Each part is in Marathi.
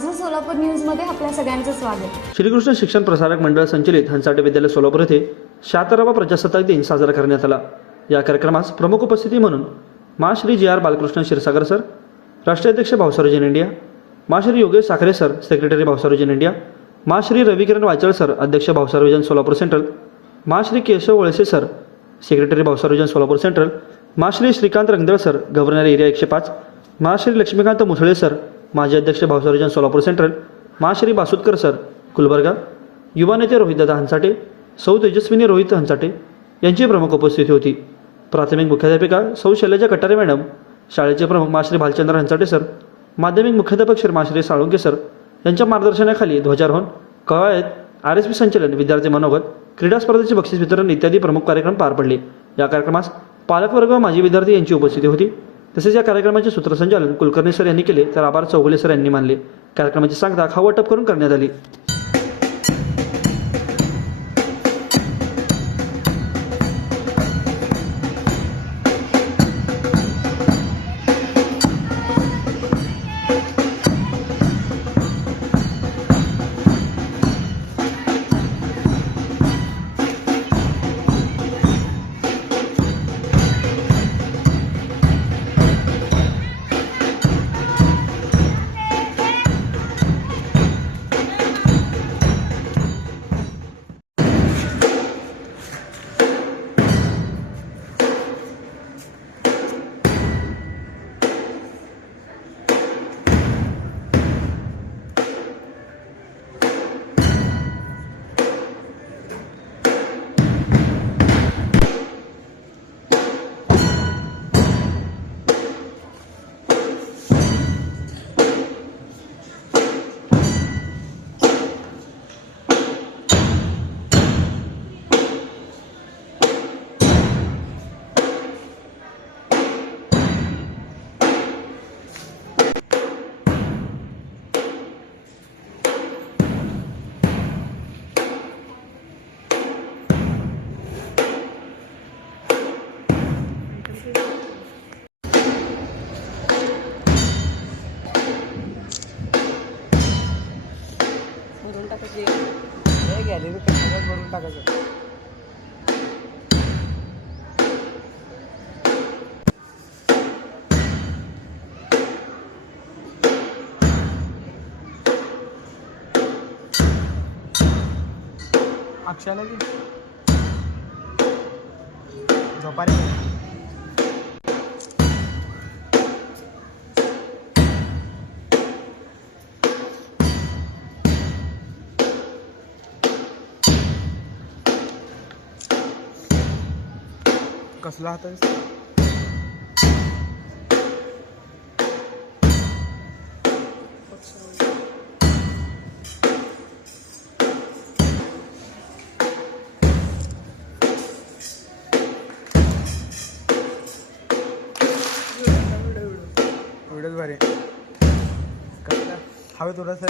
माझं सोलापूर न्यूजमध्ये आपल्या सगळ्यांचं स्वागत। श्रीकृष्ण शिक्षण प्रसारक मंडळ संचलित हंसाटे विद्यालय सोलापूर येथे 76वा प्रजासत्ताक दिन साजरा करण्यात आला। या कार्यक्रमास प्रमुख उपस्थिती म्हणून मा Shri G R Balkrishna Kshirsagar sir, राष्ट्रीय अध्यक्ष भाऊसार्वजन इंडिया, मा श्री योगेश साखरे सर, सेक्रेटरी भाऊसार्वजन इंडिया, मा श्री रविकिरण वाचळ सर, अध्यक्ष भाऊसार्वजन सोलापूर सेंट्रल, मा श्री केशव वळसे सर, सेक्रेटरी भाऊसार्वजन सोलापूर सेंट्रल, मा Shri Shrikant Rangdal sir, governor area 105, मा श्री लक्ष्मीकांत मुसळे सर, माजी अध्यक्ष भाऊसार्वजन सोलापूर सेंट्रल, मा श्री बासुतकर सर, गुलबर्गा, युवा नेते रोहितदादा हंसाटे, सौ तेजस्विनी रोहित हंसाटे यांची प्रमुख उपस्थिती होती। प्राथमिक मुख्याध्यापिका सौ शैलजा कटारे मॅडम, शाळेचे प्रमुख मा श्री भालचंद्र हंसाटे सर, माध्यमिक मुख्याध्यापक श्री मा श्री साळुंके सर यांच्या मार्गदर्शनाखाली ध्वजारोहण, कवायत, RSP संचलन, विद्यार्थी मनोगत, क्रीडा स्पर्धेचे बक्षीस वितरण इत्यादी प्रमुख कार्यक्रम पार पडले। या कार्यक्रमास पालकवर्ग व माजी विद्यार्थी यांची उपस्थिती होती। तसेच या कार्यक्रमाचे सूत्रसंचालन कुलकर्णी सर यांनी केले तर आभार चौगुले सर यांनी मानले। कार्यक्रमाची सांगता खावटप करून करण्यात आली। अक्षाला की झोपारी कसला हात आहे? एवढंच भारी कसला हवे थोडंसं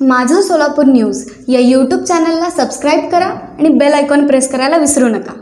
माझं सोलापूर न्यूज या यूट्यूब चॅनलला सबस्क्राईब करा आणि बेल आयकॉन प्रेस करायला विसरू नका।